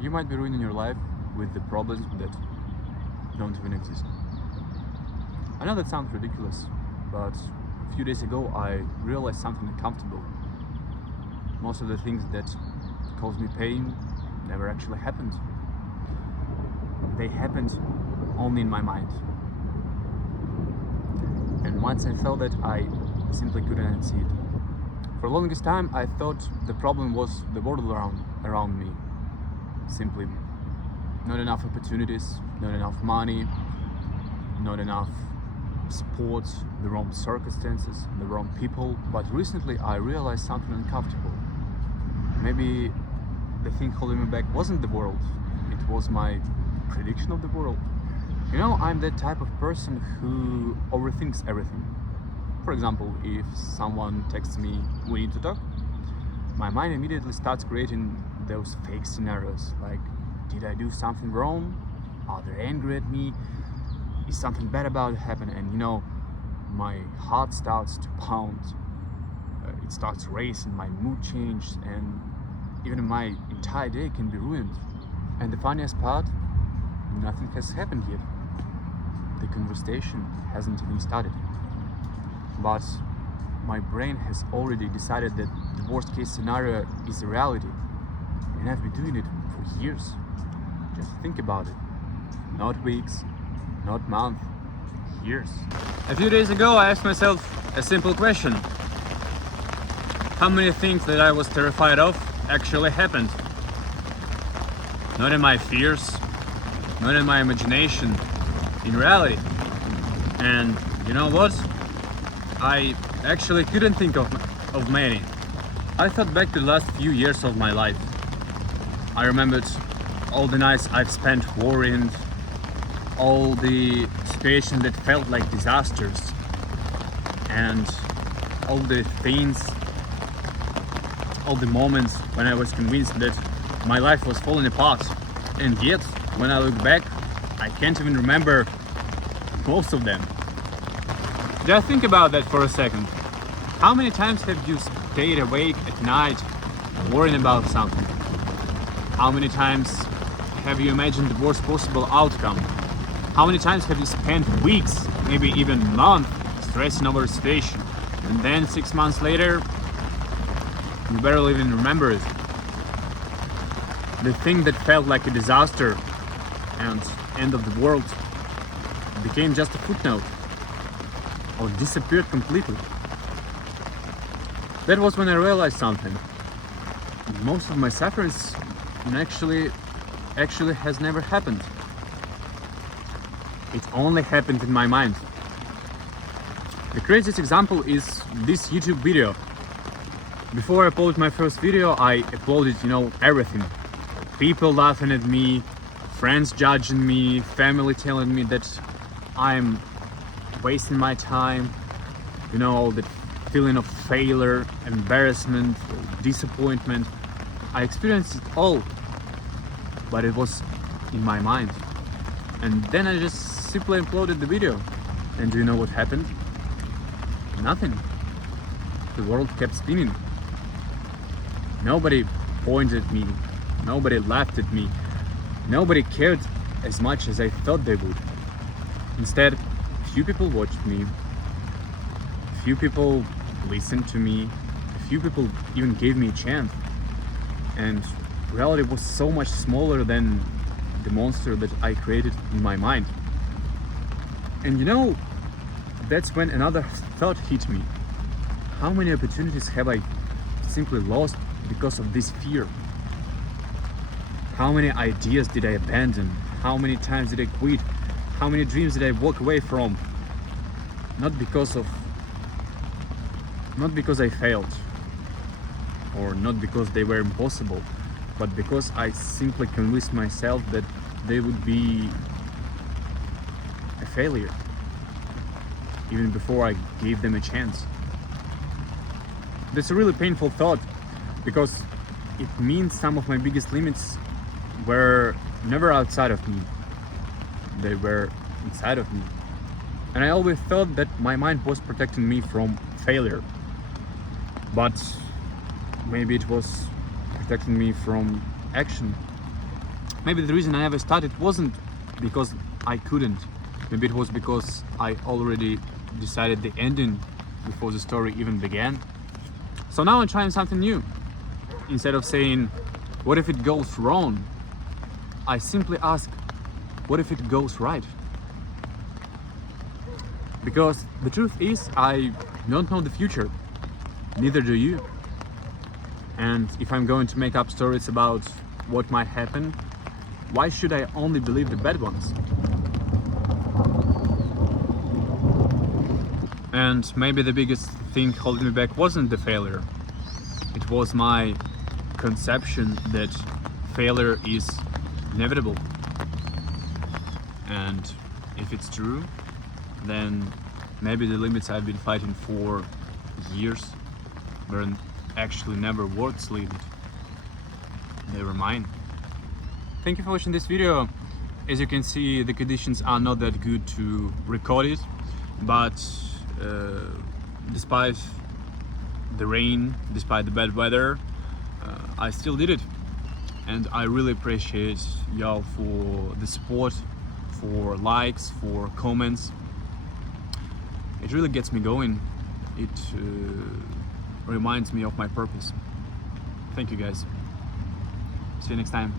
You might be ruining your life with the problems that don't even exist. I know that sounds ridiculous, but a few days ago I realized something uncomfortable. Most of the things that caused me pain never actually happened. They happened only in my mind. And once I felt that, I simply couldn't see it. For the longest time, I thought the problem was the world around me. Simply not enough opportunities, not enough money, not enough support, the wrong circumstances, the wrong people. But recently I realized something uncomfortable. Maybe the thing holding me back wasn't the world, it was my prediction of the world. You know, I'm that type of person who overthinks everything. For example, if someone texts me, "We need to talk," my mind immediately starts creating those fake scenarios like, did I do something wrong? Are they angry at me? Is something bad about to happen? And you know, my heart starts to pound, it starts racing, my mood changes, and even my entire day can be ruined. And the funniest part, nothing has happened yet. The conversation hasn't even started. But my brain has already decided that the worst case scenario is a reality. And I've been doing it for years. Just think about it. Not weeks, not months, years. A few days ago I asked myself a simple question. How many things that I was terrified of actually happened? Not in my fears, not in my imagination, in reality. And you know what? I actually couldn't think of many. I thought back to the last few years of my life. I remembered all the nights I've spent worrying, all the situations that felt like disasters, and all the things, all the moments when I was convinced that my life was falling apart. And yet, when I look back, I can't even remember most of them. Just think about that for a second. How many times have you stayed awake at night worrying about something? How many times have you imagined the worst possible outcome? How many times have you spent weeks, maybe even months, stressing over a situation, and then 6 months later, you barely even remember it? The thing that felt like a disaster and end of the world became just a footnote, or disappeared completely. That was when I realized something. Most of my sufferings actually has never happened. It only happened in my mind. The craziest example is this YouTube video. Before I uploaded my first video, I uploaded, everything. People laughing at me, friends judging me, family telling me that I'm wasting my time, all that feeling of failure, embarrassment, disappointment. I experienced it all, but it was in my mind. And then I just simply uploaded the video. And do you know what happened? Nothing. The world kept spinning. Nobody pointed at me. Nobody laughed at me. Nobody cared as much as I thought they would. Instead, few people watched me. Few people listened to me. A few people even gave me a chance. And reality was so much smaller than the monster that I created in my mind. And that's when another thought hit me. How many opportunities have I simply lost because of this fear? How many ideas did I abandon? How many times did I quit? How many dreams did I walk away from? Not because I failed, or not because they were impossible, but because I simply convinced myself that they would be a failure, even before I gave them a chance. That's a really painful thought, because it means some of my biggest limits were never outside of me. They were inside of me. And I always thought that my mind was protecting me from failure. But maybe it was protecting me from action. maybe the reason I never started wasn't because I couldn't. Maybe it was because I already decided the ending before the story even began. So now I'm trying something new. Instead of saying, what if it goes wrong? I simply ask, what if it goes right? Because the truth is, I don't know the future. Neither do you. And if I'm going to make up stories about what might happen, why should I only believe the bad ones? And maybe the biggest thing holding me back wasn't the failure. It was my conception that failure is inevitable. And if it's true, then maybe the limits I've been fighting for years were actually never worth living. They were mine. Thank you for watching this video. As you can see, the conditions are not that good to record it, but despite the rain, despite the bad weather, I still did it. And I really appreciate y'all for the support, for likes, for comments. It really gets me going. It reminds me of my purpose. Thank you guys. See you next time.